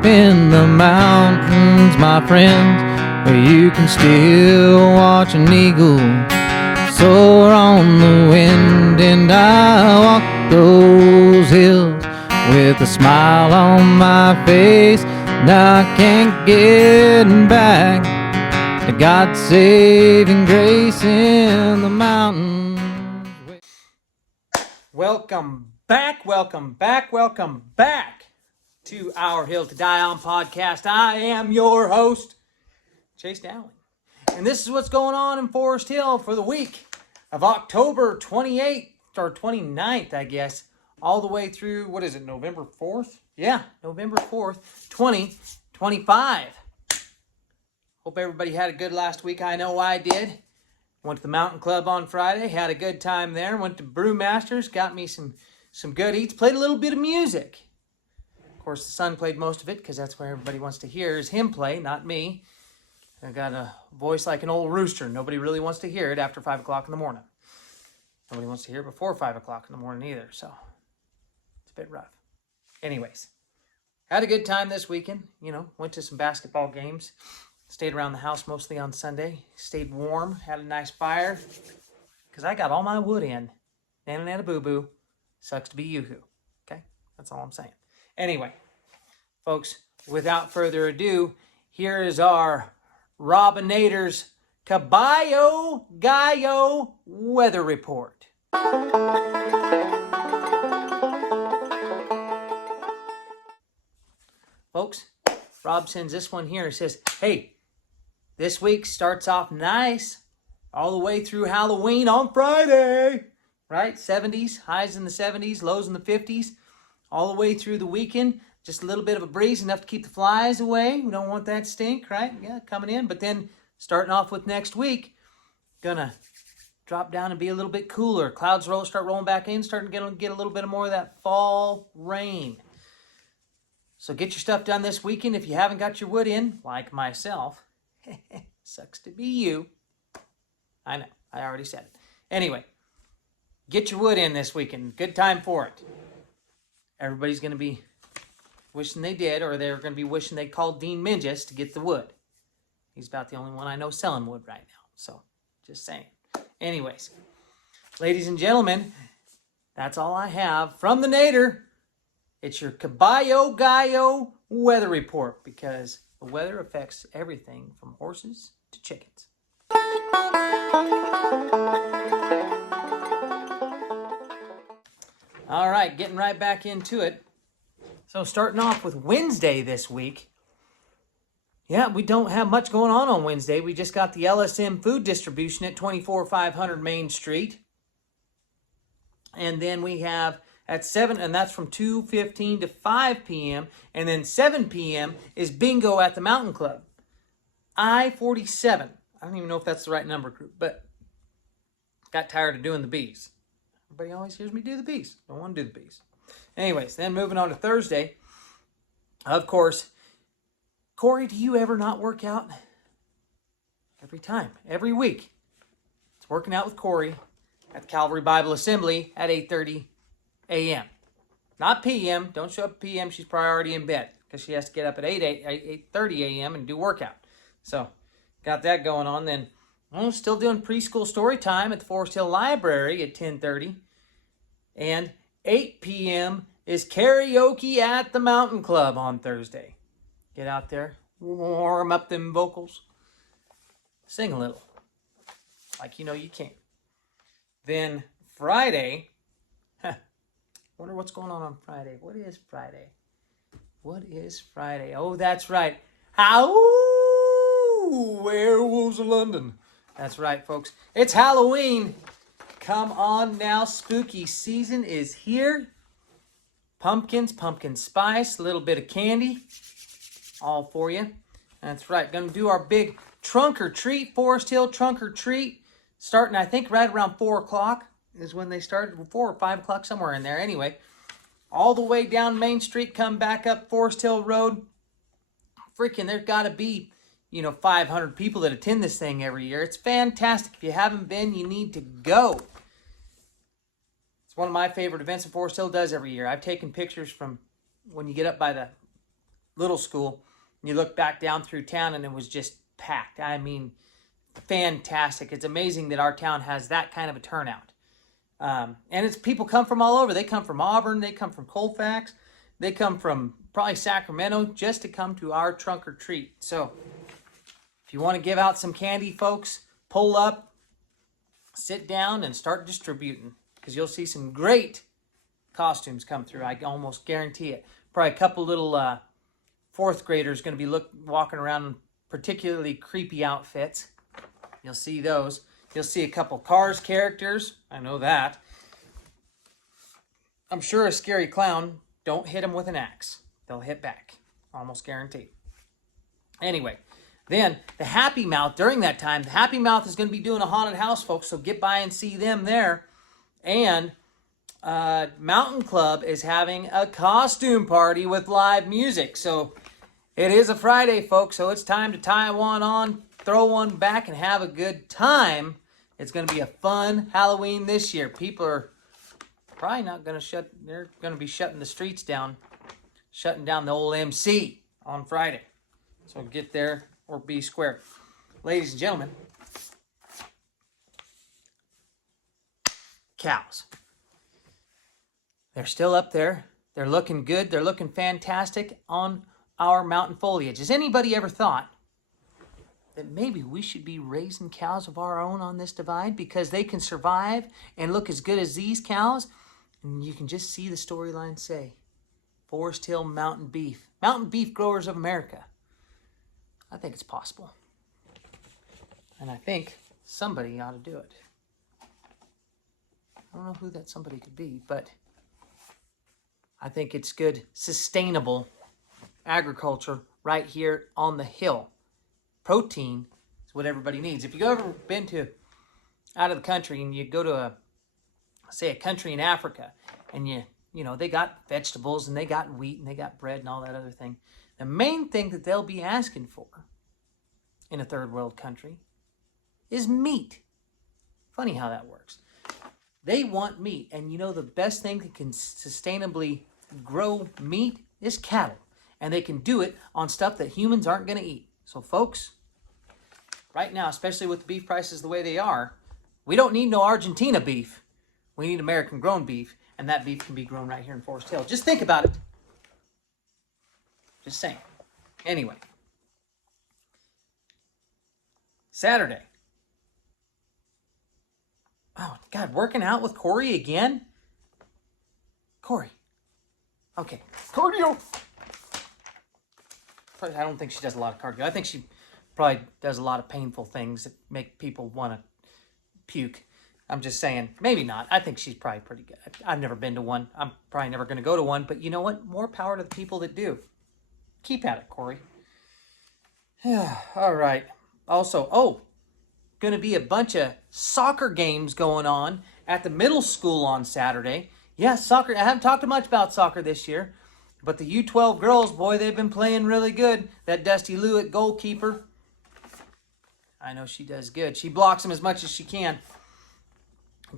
up in the mountains, my friends, where you can still watch an eagle soar on the wind. And I walk those hills with a smile on my face, and I can't get back to God's saving grace in the mountains. Welcome back to our Hill to Die On podcast. I am your host, Chase Dowling. And this is what's going on in Forest Hill for the week of October 28th or 29th, I guess, all the way through, November 4th? Yeah, November 4th, 2025. Hope everybody had a good last week. I know I did. Went to the Mountain Club on Friday, had a good time there. Went to Brewmasters, got me some good eats, played a little bit of music. Of course, the son played most of it because that's where everybody wants to hear is him play, not me. I got a voice like an old rooster. Nobody really wants to hear it after 5 o'clock in the morning. Nobody wants to hear it before 5 o'clock in the morning either, so it's a bit rough. Anyways, had a good time this weekend. Went to some basketball games. Stayed around the house mostly on Sunday. Stayed warm. Had a nice fire. Because I got all my wood in. Nana nana boo boo. Sucks to be yoo-hoo. Okay? That's all I'm saying. Anyway, folks, without further ado, here is our Robinator's Caballo Gallo weather report. Folks, Rob sends this one here and says, hey, this week starts off nice all the way through Halloween on Friday, right? 70s, highs in the 70s, lows in the 50s, all the way through the weekend. Just a little bit of a breeze, enough to keep the flies away. We don't want that stink, right? Yeah, coming in. But then starting off with next week, gonna drop down and be a little bit cooler. Clouds start rolling back in, starting to get a little bit more of that fall rain. So get your stuff done this weekend. If you haven't got your wood in, like myself, sucks to be you. I know, I already said it. Anyway, get your wood in this weekend. Good time for it. Everybody's going to be wishing they did, or they're going to be wishing they called Dean Mingus to get the wood. He's about the only one I know selling wood right now. So, just saying. Anyways, ladies and gentlemen, that's all I have from the Nader. It's your Caballo Gallo weather report, because the weather affects everything from horses to chickens. All right, getting right back into it. So starting off with Wednesday this week. Yeah, we don't have much going on Wednesday. We just got the LSM food distribution at 24500 Main Street. And then we have at 7, and that's from 2:15 to 5 p.m. And then 7 p.m. is bingo at the Mountain Club. I-47. I don't even know if that's the right number group, but got tired of doing the B's. Everybody always hears me do the B's. Don't want to do the B's. Anyways, then moving on to Thursday. Of course, Corey, do you ever not work out? Every time, every week. It's working out with Corey at the Calvary Bible Assembly at 8:30 a.m. Not p.m. Don't show up at p.m. She's probably already in bed because she has to get up at 8:30 a.m. and do workout. So, got that going on. Then, still doing preschool story time at the Forest Hill Library at 10:30. And 8 p.m. is karaoke at the Mountain Club on Thursday. Get out there, warm up them vocals, sing a little, like you know you can. Then Friday, wonder what's going on Friday. What is Friday? Oh, that's right. Werewolves of London. That's right, folks. It's Halloween. Come on now, spooky season is here. Pumpkins, pumpkin spice, a little bit of candy, all for you. That's right. Going to do our big trunk or treat, Forest Hill trunk or treat, starting I think right around 4 o'clock is when they started, 4 or 5 o'clock, somewhere in there. Anyway, all the way down Main Street, come back up Forest Hill Road. Freaking, there's got to be, 500 people that attend this thing every year. It's fantastic. If you haven't been, you need to go. It's one of my favorite events that Forest Hill does every year. I've taken pictures from when you get up by the little school. You look back down through town and it was just packed. I mean, fantastic. It's amazing that our town has that kind of a turnout. And it's people come from all over. They come from Auburn. They come from Colfax. They come from probably Sacramento just to come to our trunk or treat. So if you want to give out some candy, folks, pull up, sit down, and start distributing, because you'll see some great costumes come through. I almost guarantee it. Probably a couple little fourth graders going to be walking around in particularly creepy outfits. You'll see those. You'll see a couple Cars characters. I know that. I'm sure a scary clown. Don't hit them with an axe. They'll hit back. Almost guaranteed. Anyway, then the Happy Mouth, during that time, the Happy Mouth is going to be doing a haunted house, folks, so get by and see them there. And Mountain Club is having a costume party with live music. So it is a Friday, folks, so it's time to tie one on, throw one back, and have a good time. It's going to be a fun Halloween this year. People are probably not going to they're going to be shutting the streets down, shutting down the old MC on Friday. So get there or be square. Ladies and gentlemen, cows. They're still up there. They're looking good. They're looking fantastic on our mountain foliage. Has anybody ever thought that maybe we should be raising cows of our own on this divide because they can survive and look as good as these cows? And you can just see the storyline say, Forest Hill Mountain Beef. Mountain Beef Growers of America. I think it's possible. And I think somebody ought to do it. I don't know who that somebody could be, but I think it's good, sustainable agriculture right here on the hill. Protein is what everybody needs. If you've ever been out of the country and you go to a country in Africa, and you know, they got vegetables and they got wheat and they got bread and all that other thing. The main thing that they'll be asking for in a third world country is meat. Funny how that works. They want meat, and you know the best thing that can sustainably grow meat is cattle, and they can do it on stuff that humans aren't going to eat. So folks, right now, especially with the beef prices the way they are, we don't need no Argentina beef. We need American grown beef, and that beef can be grown right here in Forest Hill. Just think about it. Just saying. Anyway, Saturday. Oh, God, working out with Corey again? Corey. Okay. Cardio. I don't think she does a lot of cardio. I think she probably does a lot of painful things that make people want to puke. I'm just saying, maybe not. I think she's probably pretty good. I've never been to one. I'm probably never going to go to one. But you know what? More power to the people that do. Keep at it, Corey. All right. Also, going to be a bunch of soccer games going on at the middle school on Saturday. Yeah, soccer. I haven't talked much about soccer this year. But the U12 girls, boy, they've been playing really good. That Dusty Lewitt goalkeeper. I know she does good. She blocks them as much as she can.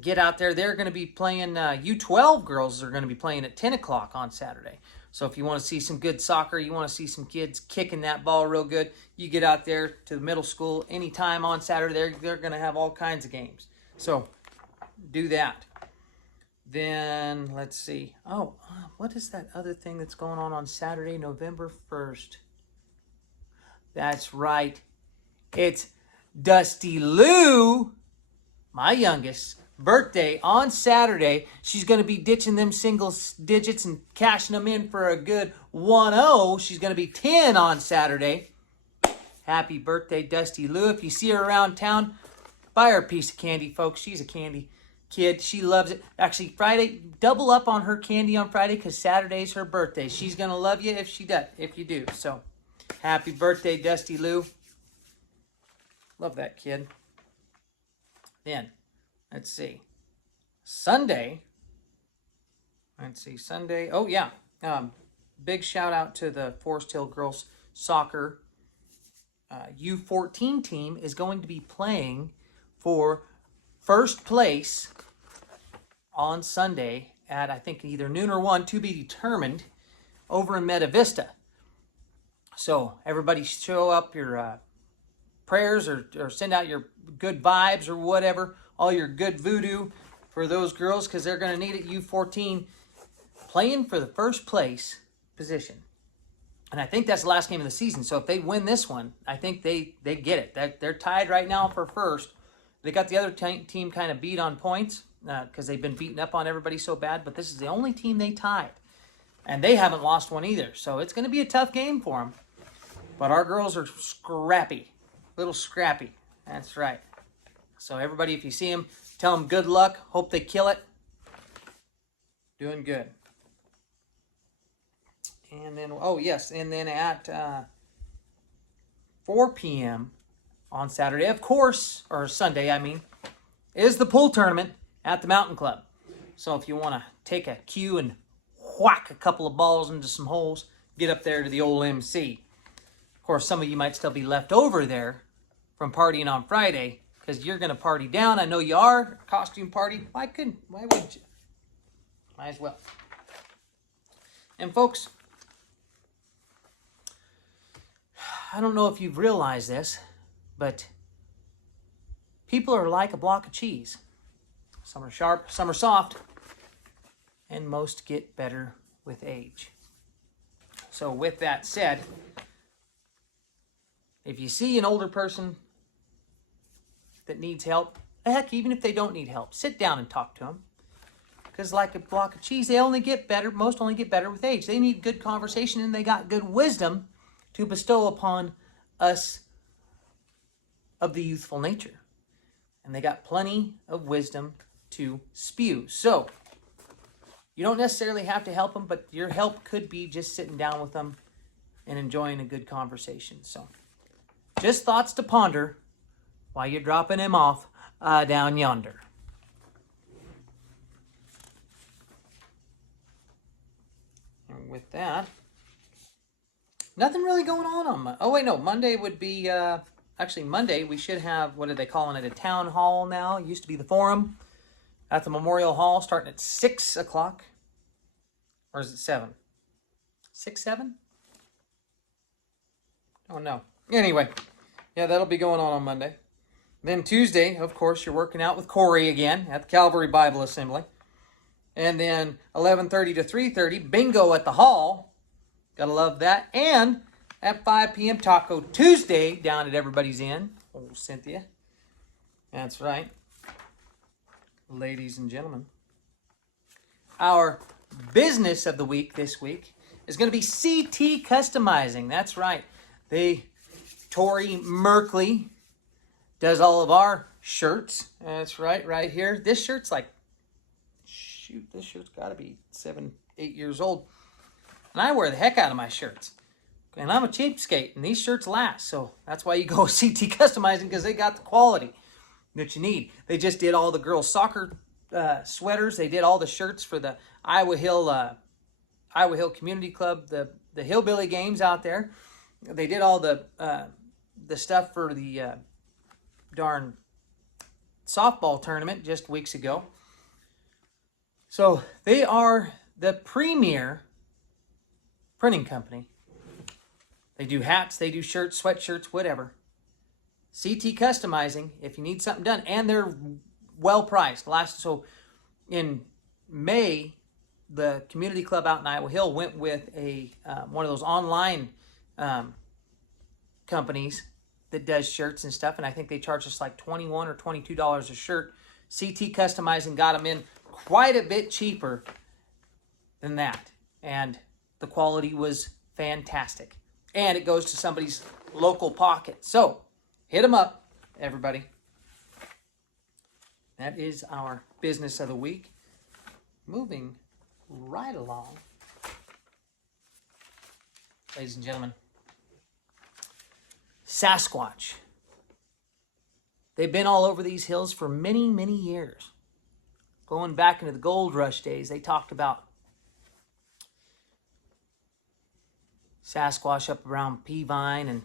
Get out there. They're going to be playing, U12 girls are going to be playing at 10 o'clock on Saturday. So if you want to see some good soccer, you want to see some kids kicking that ball real good, you get out there to the middle school anytime on Saturday. They're going to have all kinds of games. So do that. Then, let's see. Oh, what is that other thing that's going on Saturday, November 1st? That's right. It's Dusty Lou, my youngest, birthday on Saturday. She's going to be ditching them single digits and cashing them in for a good 1-0. She's going to be 10 on Saturday. Happy birthday, Dusty Lou. If you see her around town, buy her a piece of candy, folks. She's a candy kid. She loves it. Actually, Friday, double up on her candy on Friday because Saturday's her birthday. She's going to love you if you do. So, happy birthday, Dusty Lou. Love that kid. Then, let's see. Sunday. Oh, yeah. Big shout out to the Forest Hill Girls Soccer U14 team is going to be playing for first place on Sunday at, I think, either noon or 1, to be determined, over in Meta Vista. So everybody show up your prayers or send out your good vibes or whatever, all your good voodoo for those girls because they're going to need it. U14 playing for the first place position. And I think that's the last game of the season. So if they win this one, I think they get it. They're tied right now for first. They got the other team kind of beat on points because they've been beating up on everybody so bad. But this is the only team they tied. And they haven't lost one either. So it's going to be a tough game for them. But our girls are scrappy. Little scrappy. That's right. So everybody, if you see them, tell them good luck. Hope they kill it. Doing good. And then, oh yes, and then at 4 p.m. on Saturday, of course, or Sunday, I mean, is the pool tournament at the Mountain Club. So if you want to take a cue and whack a couple of balls into some holes, get up there to the old MC. Of course, some of you might still be left over there from partying on Friday because you're going to party down. I know you are. Costume party. Why wouldn't you? Might as well. And folks, I don't know if you've realized this, but people are like a block of cheese. Some are sharp, some are soft, and most get better with age. So with that said, if you see an older person that needs help, heck, even if they don't need help, sit down and talk to them. Because like a block of cheese, they only get better, most only get better with age. They need good conversation and they got good wisdom to bestow upon us of the youthful nature. And they got plenty of wisdom to spew. So, you don't necessarily have to help them, but your help could be just sitting down with them and enjoying a good conversation. So, just thoughts to ponder while you're dropping him off down yonder. And with that, nothing really going on. Oh, wait, no. Monday would be, actually, Monday we should have, what are they calling it, a town hall now? It used to be the forum at the Memorial Hall starting at 6 o'clock. Or is it 7? 6, 7? Oh, no. Anyway, yeah, that'll be going on Monday. Then Tuesday, of course, you're working out with Corey again at the Calvary Bible Assembly. And then 11:30 to 3:30, bingo at the hall. Gotta love that. And at 5 p.m., Taco Tuesday down at Everybody's Inn. Oh, Cynthia. That's right. Ladies and gentlemen. Our business of the week this week is going to be CT Customizing. That's right. Tori Merkley does all of our shirts. That's right here. This shirt's like, shoot, this shirt's got to be 7, 8 years old. And I wear the heck out of my shirts. And I'm a cheapskate, and these shirts last. So that's why you go with CT Customizing, because they got the quality that you need. They just did all the girls' soccer sweaters. They did all the shirts for the Iowa Hill Community Club, the Hillbilly games out there. They did all the stuff for the darn softball tournament just weeks ago. So they are the premier printing company. They do hats, they do shirts, sweatshirts, whatever. CT Customizing, if you need something done, and they're well priced. So in May, the community club out in Iowa Hill went with one of those online companies that does shirts and stuff, and I think they charged us like $21 or $22 a shirt. CT Customizing got them in quite a bit cheaper than that, and the quality was fantastic. And it goes to somebody's local pocket. So, hit them up, everybody. That is our business of the week. Moving right along. Ladies and gentlemen. Sasquatch. They've been all over these hills for many, many years. Going back into the gold rush days, they talked about Sasquatch up around Peavine and,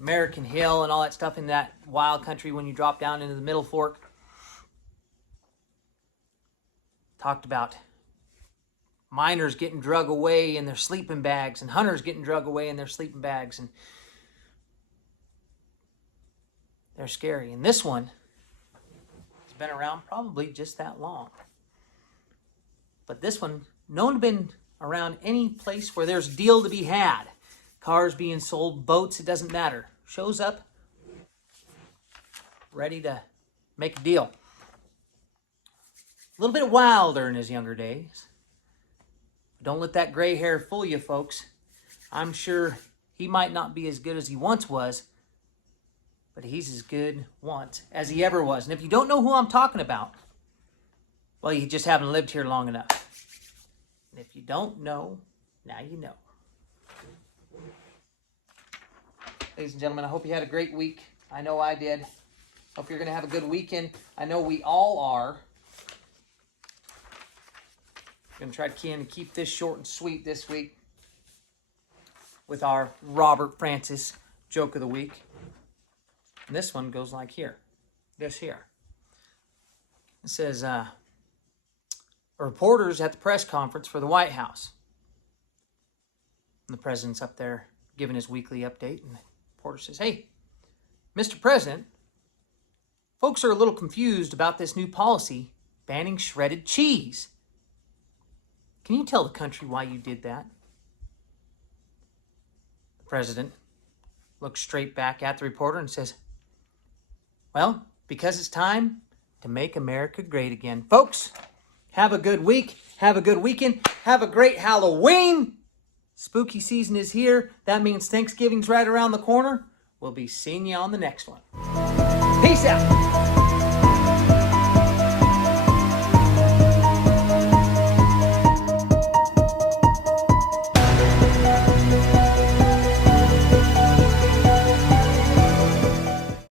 American Hill and all that stuff in that wild country when you drop down into the Middle Fork. Talked about miners getting drug away in their sleeping bags and hunters getting drug away in their sleeping bags. And they're scary. And this one has been around probably just that long. But this one, known to have been around any place where there's a deal to be had. Cars being sold, boats, it doesn't matter. Shows up, ready to make a deal. A little bit wilder in his younger days. Don't let that gray hair fool you, folks. I'm sure he might not be as good as he once was, but he's as good once as he ever was. And if you don't know who I'm talking about, well, you just haven't lived here long enough. And if you don't know, now you know. Ladies and gentlemen, I hope you had a great week. I know I did. Hope you're going to have a good weekend. I know we all are. I'm going to try to keep this short and sweet this week with our Robert Francis joke of the week. And this one goes like here. This here. It says, reporters at the press conference for the White House. And the president's up there giving his weekly update. And the reporter says, hey, Mr. President, folks are a little confused about this new policy banning shredded cheese. Can you tell the country why you did that? The president looks straight back at the reporter and says, well, because it's time to make America great again. Folks, have a good week. Have a good weekend. Have a great Halloween. Spooky season is here. That means Thanksgiving's right around the corner. We'll be seeing you on the next one. Peace out.